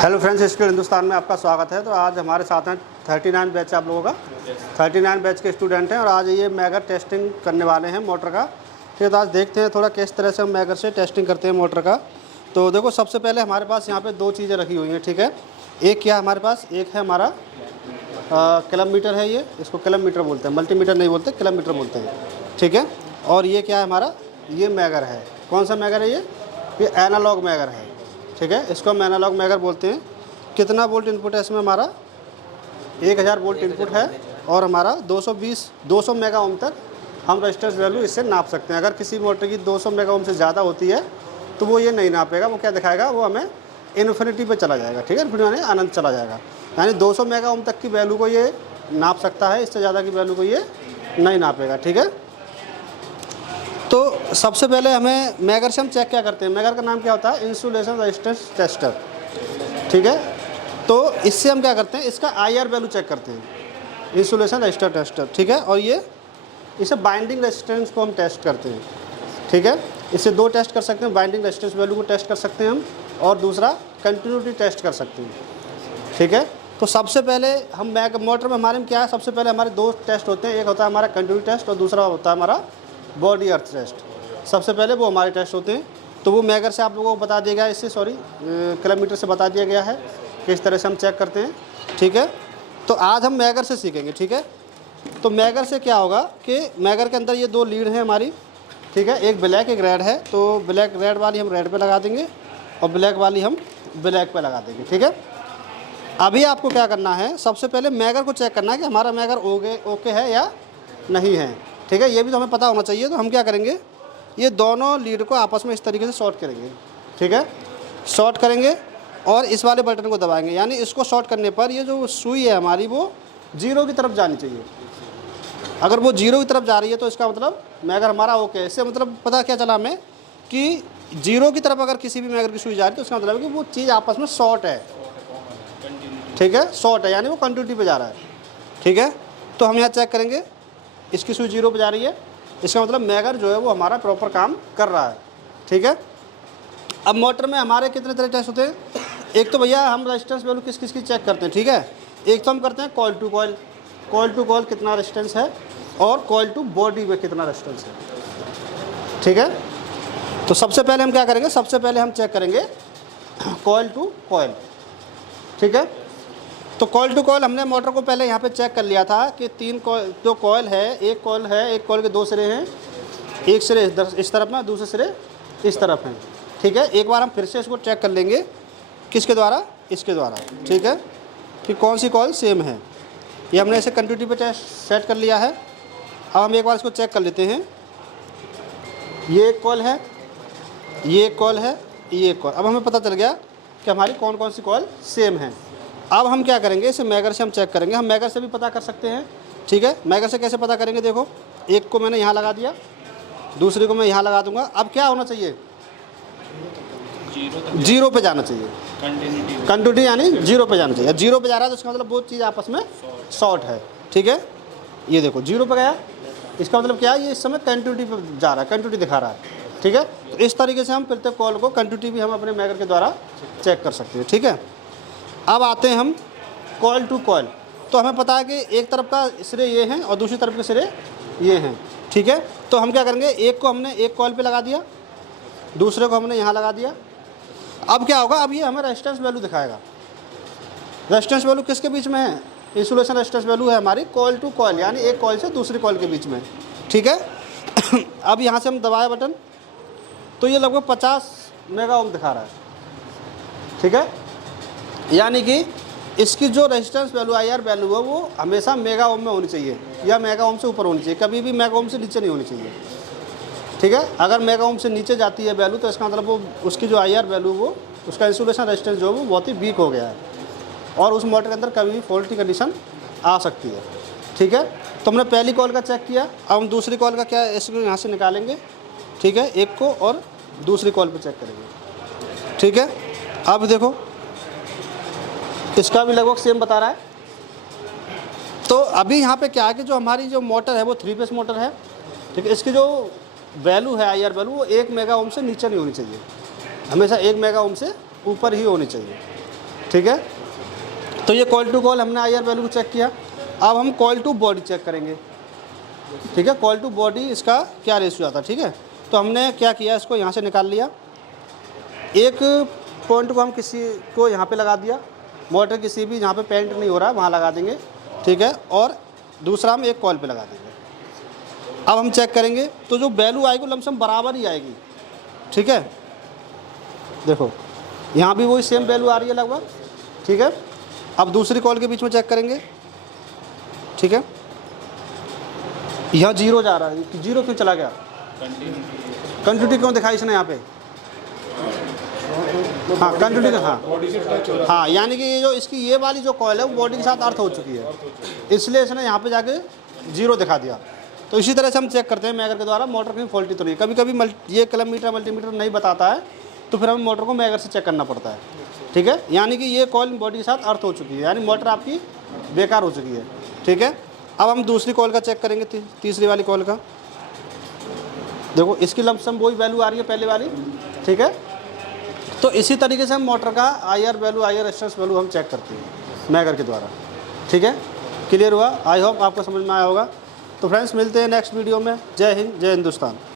Hello friends, skill Hindustan में आपका स्वागत है। तो आज हमारे साथ हैं 39 बैच आप लोगों का 39 बैच के स्टूडेंट हैं और आज ये मैगर टेस्टिंग करने वाले हैं मोटर का। ठीक है, तो आज देखते हैं थोड़ा किस तरह से हम मैगर से टेस्टिंग करते हैं मोटर का। तो देखो, सबसे पहले हमारे पास यहाँ पे दो चीज़ें रखी हुई हैं। ठीक है, एक क्या हमारे पास, एक है हमारा किलोमीटर है, ये इसको किलोमीटर बोलते हैं, मल्टीमीटर नहीं बोलते, किलोमीटर बोलते हैं। ठीक है, और ये क्या है हमारा, ये मैगर है। कौन सा मैगर है ये एनालॉग मैगर है। ठीक है, इसको हम एनालॉग मैगर बोलते हैं। कितना वोल्ट इनपुट है इसमें, हमारा 1000 वोल्ट इनपुट है और हमारा 200 मेगा ओम तक हम रेजिस्टेंस वैल्यू इससे नाप सकते हैं। अगर किसी मोटर की 200 मेगा ओम से ज़्यादा होती है तो वो ये नहीं नापेगा, वो क्या दिखाएगा, वो हमें इन्फिनिटी पे चला जाएगा। ठीक है, इन्फिनिटी यानी अनंत चला जाएगा, यानी 200 मेगा ओम तक की वैल्यू को ये नाप सकता है, इससे ज़्यादा की वैल्यू को ये नहीं नापेगा। ठीक है, तो सबसे पहले हमें मैगर से हम चेक क्या करते हैं, मैगर का नाम क्या होता है, इंसुलेशन रेजिस्टेंस टेस्टर। ठीक है, तो इससे हम क्या करते हैं, इसका IR वैल्यू चेक करते हैं, इंसुलेशन रेजिस्टेंस टेस्टर। ठीक है, और ये इसे बाइंडिंग रेजिस्टेंस को हम टेस्ट करते हैं। ठीक है, इससे दो टेस्ट कर सकते हैं, बाइंडिंग रेजिस्टेंस वैल्यू को टेस्ट कर सकते हैं हम, और दूसरा कंटिन्यूटी टेस्ट कर सकते हैं। ठीक है, तो सबसे पहले हम मोटर में हमारे में क्या है, सबसे पहले हमारे दो टेस्ट होते हैं, एक होता है हमारा कंटिन्यूटी टेस्ट और दूसरा होता है हमारा बॉडी अर्थ टेस्ट। सबसे पहले वो हमारे टेस्ट होते हैं, तो वो मैगर से आप लोगों को बता दिया गया है, इससे किलोमीटर से बता दिया गया है किस तरह से हम चेक करते हैं। ठीक है, तो आज हम मैगर से सीखेंगे। ठीक है, तो मैगर से क्या होगा कि मैगर के अंदर ये दो लीड हैं हमारी। ठीक है, एक ब्लैक एक रेड है, तो ब्लैक रेड वाली हम रेड पे लगा देंगे और ब्लैक वाली हम ब्लैक पे लगा देंगे। ठीक है, अभी आपको क्या करना है, सबसे पहले मैगर को चेक करना है कि हमारा मैगर ओके है या नहीं है। ठीक है, ये भी तो हमें पता होना चाहिए। तो हम क्या करेंगे, ये दोनों लीड को आपस में इस तरीके से शॉर्ट करेंगे। ठीक है, शॉर्ट करेंगे और इस वाले बटन को दबाएंगे, यानी इसको शॉर्ट करने पर ये जो सुई है हमारी वो 0 की तरफ जानी चाहिए। अगर वो 0 की तरफ जा रही है तो इसका मतलब मैगर हमारा ओके है। इससे मतलब पता क्या चला हमें कि 0 की तरफ अगर किसी भी मैगर की सुई जा रही है तो इसका मतलब है कि वो चीज़ आपस में शॉर्ट है। ठीक है, शॉर्ट है यानी वो कंटिन्यूटी पे जा रहा है। ठीक है, तो हम यहाँ चेक करेंगे, इसकी सुई 0 पे जा रही है, इसका मतलब मैगर जो है वो हमारा प्रॉपर काम कर रहा है। ठीक है, अब मोटर में हमारे कितने तरह टेस्ट होते हैं, एक तो भैया हम रेजिस्टेंस वैल्यू किस किस की चेक करते हैं। ठीक है, एक तो हम करते हैं कॉइल टू कॉइल कितना रेजिस्टेंस है और कॉइल टू बॉडी में कितना रेजिस्टेंस है। ठीक है, तो सबसे पहले हम क्या करेंगे, सबसे पहले हम चेक करेंगे कॉइल टू कॉइल। ठीक है, तो कॉइल टू कॉइल हमने मोटर को पहले यहाँ पे चेक कर लिया था कि दो कॉइल है, एक कॉइल के दो सिरे हैं, एक सिरे इस तरफ में, दूसरे सिरे इस तरफ हैं। ठीक है, एक बार हम फिर से इसको चेक कर लेंगे, किसके द्वारा, इसके द्वारा। ठीक है, कि कौन सी कॉइल सेम है, ये हमने इसे कंटिन्यूटी पे टेस्ट सेट कर लिया है। अब हम एक बार इसको चेक कर लेते हैं, ये एक कॉइल है, ये एक कॉइल है, ये एक कॉइल। अब हमें पता चल गया कि हमारी कौन कौन सी कॉइल सेम है। अब हम क्या करेंगे, इसे मैगर से हम चेक करेंगे, हम मैगर से भी पता कर सकते हैं। ठीक है, मैगर से कैसे पता करेंगे, देखो एक को मैंने यहाँ लगा दिया, दूसरे को मैं यहाँ लगा दूंगा। अब क्या होना चाहिए, 0 पे जाना चाहिए, कंटिन्यूटी यानी 0 पे जाना चाहिए। 0 पे जा रहा है तो इसका मतलब वो चीज़ आपस में शॉर्ट है। ठीक है, ये देखो 0 पे गया, इसका मतलब क्या है, ये इस समय कंटिन्यूटी पे जा रहा है, कंटिन्यूटी दिखा रहा है। ठीक है, तो इस तरीके से हम प्रत्येक कॉल को कंटिन्यूटी भी हम अपने मैगर के द्वारा चेक कर सकते हैं। ठीक है, अब आते हैं हम कॉइल टू कॉइल। तो हमें पता है कि एक तरफ का सिरे ये हैं और दूसरी तरफ के सिरे ये हैं। ठीक है, तो हम क्या करेंगे, एक को हमने एक कॉइल पे लगा दिया, दूसरे को हमने यहाँ लगा दिया। अब क्या होगा, अब ये हमें रेजिस्टेंस वैल्यू दिखाएगा। रेजिस्टेंस वैल्यू किसके बीच में है, इंसुलेशन रेजिस्टेंस वैल्यू है हमारी कॉइल टू कॉइल, यानी एक कॉइल से दूसरी कॉइल के बीच में। ठीक है, अब यहाँ से हम दबाए बटन तो ये लगभग 50 मेगा ओम दिखा रहा है। ठीक है, यानी कि इसकी जो रेजिस्टेंस वैल्यू IR वैल्यू है वो हमेशा मेगा ओम में होनी चाहिए या मेगा ओम से ऊपर होनी चाहिए, कभी भी मेगा ओम से नीचे नहीं होनी चाहिए। ठीक है, अगर मेगा ओम से नीचे जाती है वैल्यू तो इसका मतलब वो उसकी जो IR वैल्यू वो उसका इंसुलेशन रेजिस्टेंस जो है वो बहुत ही वीक हो गया है और उस मोटर के अंदर कभी भी फॉल्टी कंडीशन आ सकती है। ठीक है, तो हमने पहली कॉल का चेक किया, अब हम दूसरी कॉल का क्या, इसको यहाँ से निकालेंगे। ठीक है, एक को और दूसरी कॉल पर चेक करेंगे। ठीक है, अब देखो इसका भी लगभग सेम बता रहा है। तो अभी यहाँ पे क्या है कि जो हमारी जो मोटर है वो 3 फेस मोटर है। ठीक है, इसकी जो वैल्यू है IR वैल्यू वो 1 मेगा ओम से नीचे नहीं होनी चाहिए, हमेशा 1 मेगा ओम से ऊपर ही होनी चाहिए। ठीक है। तो ये कॉइल टू कॉइल हमने IR वैल्यू को चेक किया। अब हम कॉइल टू बॉडी चेक करेंगे, ठीक है। कॉइल टू बॉडी इसका क्या रेशियो आता है, ठीक है। तो हमने क्या किया, इसको यहाँ से निकाल लिया, एक पॉइंट को हम किसी को यहाँ पे लगा दिया, मोटर किसी भी जहाँ पे पेंट नहीं हो रहा है वहाँ लगा देंगे, ठीक है, और दूसरा हम एक कॉइल पे लगा देंगे। अब हम चेक करेंगे तो जो वैल्यू आएगी लमसम बराबर ही आएगी, ठीक है। देखो यहाँ भी वही सेम वैल्यू आ रही है लगभग, ठीक है। अब दूसरी कॉइल के बीच में चेक करेंगे, ठीक है। यहाँ 0 जा रहा है, 0 क्यों चला गया, कंटिन्यूटी क्यों दिखाई इसने यहाँ पे, हाँ कंटिन्यूटी, हाँ यानी कि ये जो इसकी ये वाली जो कॉइल है वो बॉडी के साथ अर्थ हो चुकी है, इसलिए इसने यहाँ पे जाके 0 दिखा दिया। तो इसी तरह से हम चेक करते हैं मैगर के द्वारा मोटर कहीं फॉल्टी तो नहीं। कभी कभी ये किलोमीटर मल्टीमीटर नहीं बताता है तो फिर हमें मोटर को मैगर से चेक करना पड़ता है, ठीक है। यानी कि ये कॉइल बॉडी के साथ अर्थ हो चुकी है, यानी मोटर आपकी बेकार हो चुकी है, ठीक है। अब हम दूसरी कॉइल का चेक करेंगे, तीसरी वाली कॉइल का। देखो इसकी लमसम वही वैल्यू आ रही है पहले वाली, ठीक है। तो इसी तरीके से हम मोटर का IR value, IR resistance value हम चेक करते हैं मैगर के द्वारा, ठीक है। क्लियर हुआ? आई होप आपको समझ में आया होगा। तो फ्रेंड्स मिलते हैं नेक्स्ट वीडियो में। जय हिंद, जय हिंदुस्तान।